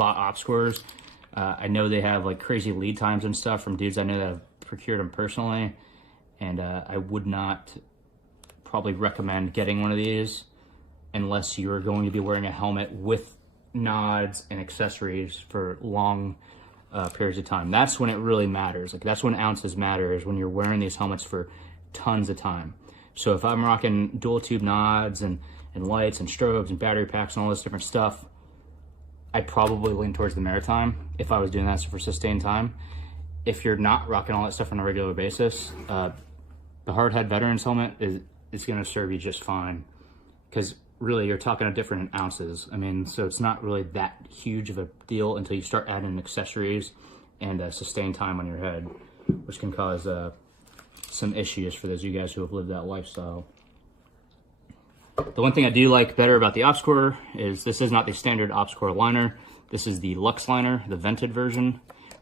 bought op scores. I know they have like crazy lead times and stuff from dudes I know that have procured them personally, and I would not probably recommend getting one of these unless you're going to be wearing a helmet with nods and accessories for long periods of time. That's when it really matters. Like that's when ounces matter, is when you're wearing these helmets for tons of time. So if I'm rocking dual tube nods and lights and strobes and battery packs and all this different stuff, I'd probably lean towards the maritime if I was doing that for sustained time. If you're not rocking all that stuff on a regular basis, the hardhead veterans helmet is going to serve you just fine, because really you're talking a different ounces. I mean, so it's not really that huge of a deal until you start adding accessories and sustained time on your head, which can cause some issues for those of you guys who have lived that lifestyle. The one thing I do like better about the OpsCore is this is not the standard OpsCore liner. This is the Luxe liner, the vented version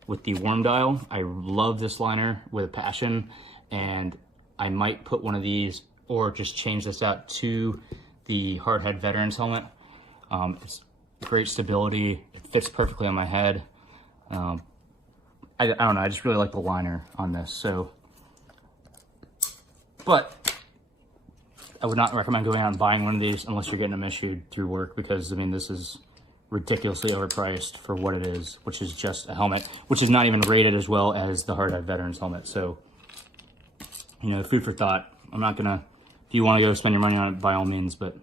with the worm dial. I love this liner with a passion, and I might put one of these or just change this out to the hardhead veterans helmet. It's great stability. It fits perfectly on my head. I don't know, I just really like the liner on this. So, but I would not recommend going out and buying one of these unless you're getting them issued through work, because I mean, this is ridiculously overpriced for what it is, which is just a helmet, which is not even rated as well as the hardhead veterans helmet. So, you know, food for thought. I'm not gonna, if you want to go spend your money on it, by all means, but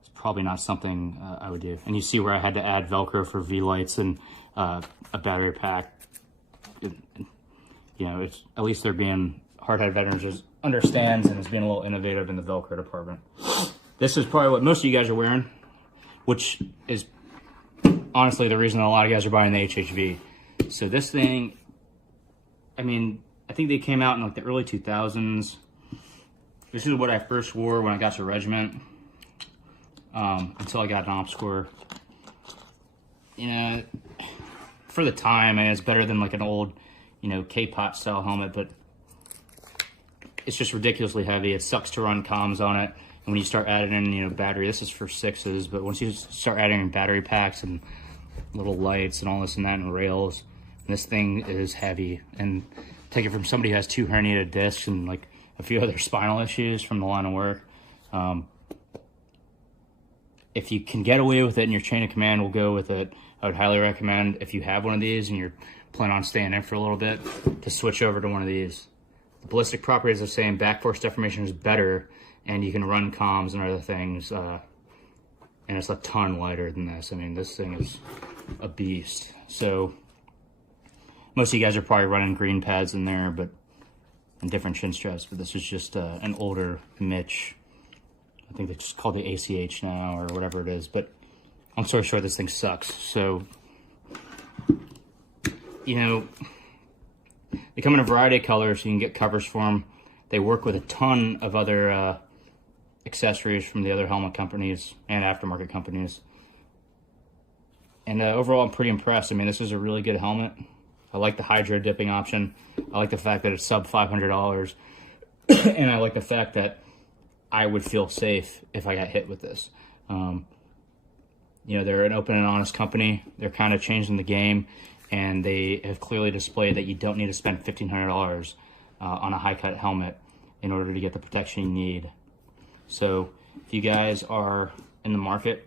it's probably not something I would do. And you see where I had to add Velcro for V-lights and a battery pack. You know, it's, at least they're being, hardhead veterans just understands and is being a little innovative in the Velcro department. This is probably what most of you guys are wearing, which is honestly the reason a lot of guys are buying the HHV. So this thing, I mean, I think they came out in like the early 2000s. This is what I first wore when I got to regiment, until I got an OpsCore. You know, for the time, I mean, it's better than like an old, you know, K-pop style helmet, but it's just ridiculously heavy. It sucks to run comms on it. And when you start adding in, you know, battery, this is for 6s, but once you start adding in battery packs and little lights and all this and that and rails, this thing is heavy. And take it from somebody who has 2 herniated discs and like a few other spinal issues from the line of work. If you can get away with it and your chain of command will go with it, I would highly recommend, if you have one of these and you're planning on staying in for a little bit, to switch over to one of these. The ballistic properties are saying back force deformation is better, and you can run comms and other things, and it's a ton lighter than this. I mean, this thing is a beast. So most of you guys are probably running green pads in there, but and different chin straps, but this is just an older Mitch. I think they just call the ACH now or whatever it is, but long story short, this thing sucks. So, you know, they come in a variety of colors, so you can get covers for them. They work with a ton of other accessories from the other helmet companies and aftermarket companies. And overall, I'm pretty impressed. I mean, this is a really good helmet. I like the hydro dipping option. I like the fact that it's sub $500. And I like the fact that I would feel safe if I got hit with this. You know, they're an open and honest company. They're kind of changing the game, and they have clearly displayed that you don't need to spend $1,500 on a high-cut helmet in order to get the protection you need. So if you guys are in the market,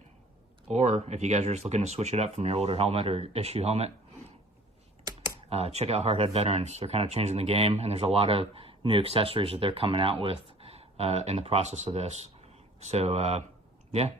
or if you guys are just looking to switch it up from your older helmet or issue helmet, check out Hardhead Veterans. They're kind of changing the game, and there's a lot of new accessories that they're coming out with in the process of this. So, yeah.